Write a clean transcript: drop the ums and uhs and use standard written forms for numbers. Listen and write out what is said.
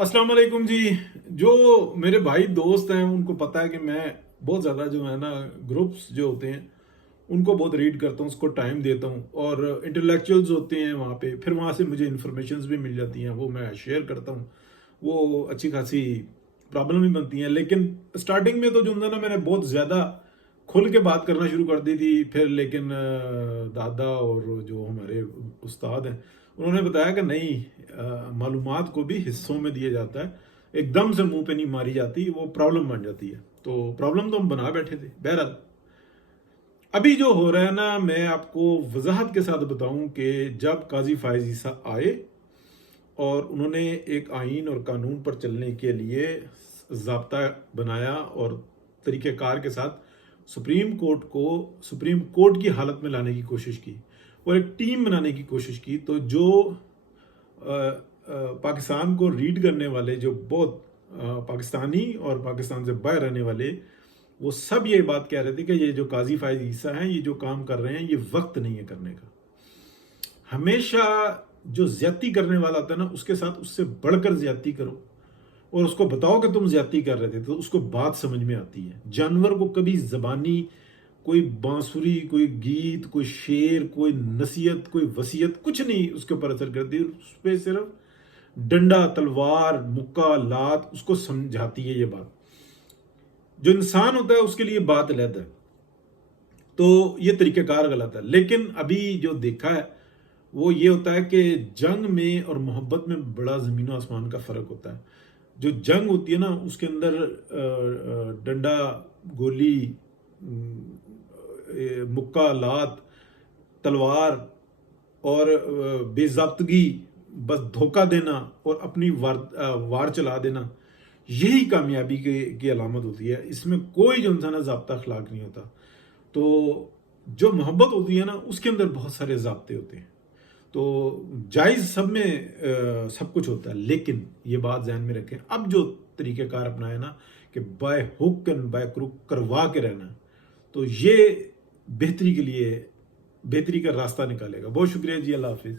अस्सलाम वालेकुम जी। जो मेरे भाई दोस्त हैं उनको पता है कि मैं बहुत ज़्यादा जो है ना ग्रुप्स जो होते हैं उनको बहुत रीड करता हूँ, उसको टाइम देता हूँ और इंटेलेक्चुअल्स होते हैं वहाँ पे, फिर वहाँ से मुझे इन्फॉर्मेशंस भी मिल जाती हैं, वो मैं शेयर करता हूँ। वो अच्छी खासी प्रॉब्लम भी बनती हैं, लेकिन स्टार्टिंग में तो जो है ना मैंने बहुत ज़्यादा खुल के बात करना शुरू कर दी थी। फिर लेकिन दादा और जो हमारे उस्ताद हैं उन्होंने बताया कि नहीं, मालूमात को भी हिस्सों में दिया जाता है, एकदम से मुंह पे नहीं मारी जाती, वो प्रॉब्लम बन जाती है। तो प्रॉब्लम तो हम बना बैठे थे। बहरहाल अभी जो हो रहा है ना, मैं आपको वजाहत के साथ बताऊं कि जब काजी फायज ईसा आए और उन्होंने एक आइन और कानून पर चलने के लिए ज़ाब्ता बनाया और तरीक़ेकार के साथ सुप्रीम कोर्ट की हालत में लाने की कोशिश की और एक टीम बनाने की कोशिश की, तो जो पाकिस्तान को रीड करने वाले, जो बहुत पाकिस्तानी और पाकिस्तान से बाहर रहने वाले, वो सब ये बात कह रहे थे कि ये जो काजी फायज ईसा हैं, ये जो काम कर रहे हैं, ये वक्त नहीं है करने का। हमेशा जो ज्यादती करने वाला होता है ना, उसके साथ उससे बढ़कर ज्यादती करो और उसको बताओ कि तुम ज्यादती कर रहे थे, तो उसको बात समझ में आती है। जानवर को कभी जबानी कोई बांसुरी, कोई गीत, कोई शेर, कोई नसीहत, कोई वसीयत कुछ नहीं उसके ऊपर असर करती, उस पर सिर्फ डंडा, तलवार, मुक्का, लात उसको समझाती है ये बात। जो इंसान होता है उसके लिए बात अलग है। तो ये तरीक़ेकार गलत है। लेकिन अभी जो देखा है वो ये होता है कि जंग में और मोहब्बत में बड़ा ज़मीन आसमान का फ़र्क होता है। जो जंग होती है ना, उसके अंदर डंडा, गोली, मुक्का, लात, तलवार और बेज़ाब्तगी, बस धोखा देना और अपनी वार चला देना, यही कामयाबी की अलामत होती है। इसमें कोई जो इंसान ज़ाब्ता अखलाक नहीं होता। तो जो मोहब्बत होती है ना, उसके अंदर बहुत सारे ज़ाब्ते होते हैं। तो जायज़ सब में सब कुछ होता है, लेकिन ये बात ध्यान में रखें, अब जो तरीक़ेकार अपनाए ना कि by hook and by crook करवा के रहना, तो ये बेहतरी के लिए बेहतरी का रास्ता निकालेगा। बहुत शुक्रिया जी, अल्लाह हाफिज़।